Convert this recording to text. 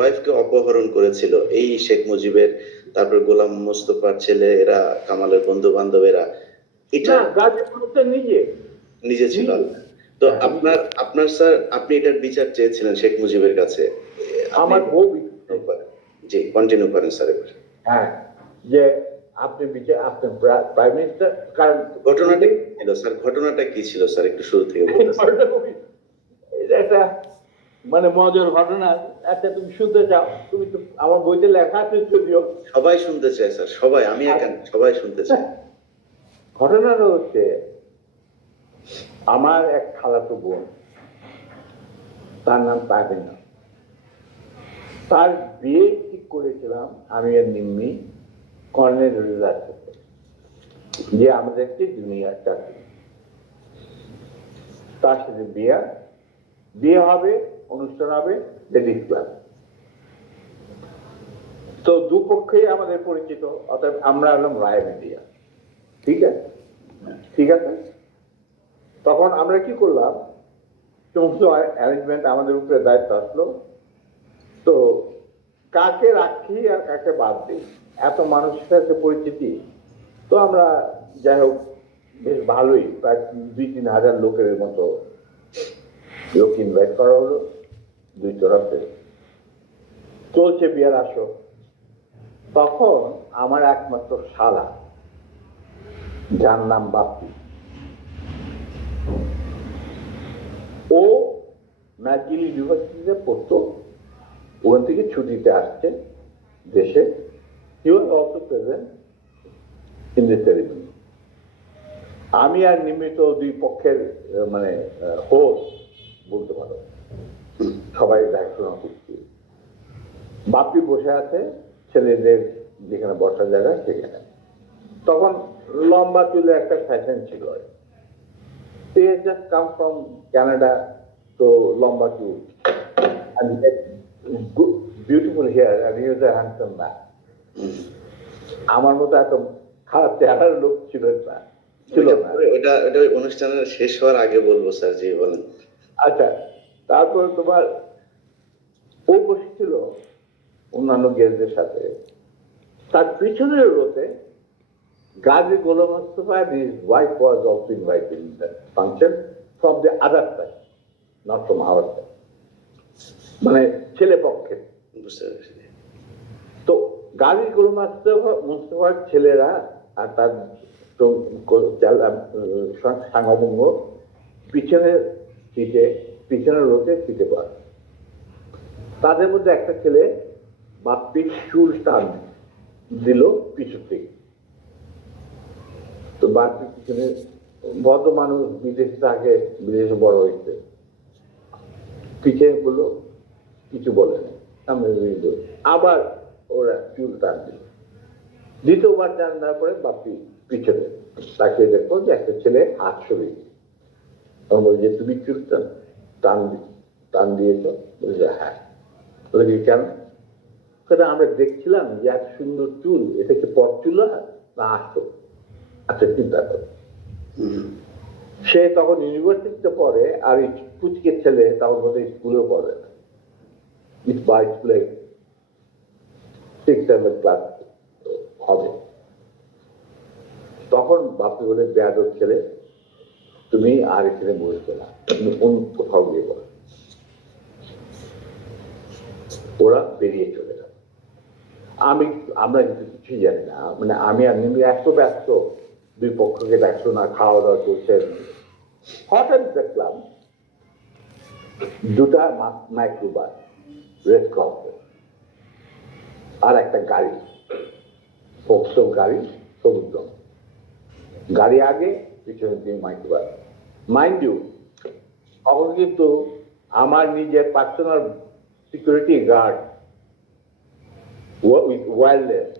ওয়াইফকে অপহরণ করেছিল এই শেখ মুজিবের, তারপর গোলাম মোস্তফার ছেলে, এরা কামালের বন্ধু বান্ধবেরা, এটা নিজে ছিল। তো আপনার স্যার, আপনি এটার বিচার চেয়েছিলেন শেখ মুজিবের কাছে? আমার বউ জি, কন্টিনিউ করেন স্যার এবার। হ্যাঁ, যে আপনি প্রাইম মিনিস্টার, কারণ ঘটনাটা কি ছিল স্যার? ঘটনাটা কি ছিল স্যার, একটু শুরু থেকে এটা একটা মানে মজার ঘটনা। আচ্ছা, তুমি শুনতে চাও? তুমি তো আমার বইতে লেখা আছে, যদিও সবাই শুনতে চায় স্যার, সবাই, আমি একা সবাই শুনতে চাই। ঘটনাটা হচ্ছে, আমার এক খালাতো বোন, তার নাম তাবিনা। তার বিয়ে ঠিক করেছিলাম আমি আর নিম্মি কর্নেল রিজার সাথে, যে আমাদেরকে জুনিয়র চাকরি। তার সাথে বিয়ে হবে, অনুষ্ঠান হবে লেডিস ক্লাব। তো দুপক্ষেই আমাদের পরিচিত, অর্থাৎ আমরা হলাম রায় মিডিয়া। ঠিক আছে, ঠিক আছে। তখন আমরা কি করলাম, সমস্ত অ্যারেঞ্জমেন্ট আমাদের উপরে দায়িত্ব আসলো। তো কাকে রাখি আর কাকে বাদ দিই, এত মানুষের সাথে পরিচিতি। তো আমরা যাই হোক বেশ ভালোই, প্রায় 2-3 হাজার লোকের মতো লোক ইনভাইট করা হলো, দুই তরফে চলছে বিয়ার আসো। তখন আমার একমাত্র শালা, যার নাম বাপি, ও ম্যাকগিল ইউনিভার্সিটিতে পড়তো, ওখান থেকে ছুটিতে আসছে দেশে। He was also present in this ceremony. আমি আর নিমিত দুই পক্ষের মানে হোস্ট বলতে পারো, সবাই দেখাশোনা করছি। বাপি বসে আছে ছেলেদের যেখানে বসার জায়গা সেখানে। তখন লম্বা চুলে একটা ফ্যাশন ছিল, সে জাস্ট কাম ফ্রম ক্যানাডা, তো লম্বা চুল, beautiful hair, and he was a handsome man. আমার মতো এত খারাপ চেহারার লোক ছিল না। এটা অনুষ্ঠানের শেষ হওয়ার আগে বলবো স্যার, জি বলেন। আচ্ছা, তারপর তোমার ও বসেছিল অন্যান্য গেস্টদের সাথে, তার পিছনের রোতে Gazi Golam Mostafa and his wife was also invited in that function from the other side, not from our side, মানে ছেলে পক্ষে। বুঝতে পেরেছি। তো গাজী গোলাম মোস্তফার ছেলেরা আর তার সাঙ্গভঙ্গ পিছনের সিটে, পিছনের রোতে সিটে বসে। তাদের মধ্যে একটা ছেলে বাপ্পির চুল টান দিল পিছু থেকে। তো বাপ্পির পিছনে, ভদ্র মানুষ, বিদেশে থাকে, বিদেশে বড় হয়েছে, পিছনে বললো, কিছু বলে না। আবার ওরা চুল টান দিল। দ্বিতীয়বার টান দেওয়ার পরে বাপ্পি পিছনে তাকে দেখো যে একটা ছেলে হাত সরিয়ে দিল। তখন বলে যে তুমি চুল টান দিয়েছ? বলছে হ্যাঁ। বলে কি কেন? আমরা দেখছিলাম যে এত সুন্দর চুল, এটা কি পট চুল না আসতো? আচ্ছা, চিন্তা করো। সে তখন ইউনিভার্সিটিতে পড়ে, আর এই পুচকে ছেলে তখন বোধহয় স্কুলেও পড়ে না, বা স্কুলে 6-7 ক্লাস হবে। তখন বাপি বলে, বেয়াদব ছেলে, তুমি আর এখানে বসবে না, তুমি অন্য কোথাও গিয়ে বলো। ওরা বেরিয়ে চলে গেল। আমরা কিন্তু কিছুই জানি না, মানে আমি আর নিমি এত ব্যস্ত, দুই পক্ষকে দেখছো না, খাওয়া দাওয়া করছে। হঠাৎ দেখলাম দুটা মাইক্রোবাস রেড ক্রসে, আর একটা গাড়ি, ফোকসো গাড়ি, সবুজ রঙ গাড়ি আগে, পিছনে দিয়ে মাইক্রোবাস। মাইন্ড ইউ, তখন কিন্তু আমার নিজের personal security guard with wireless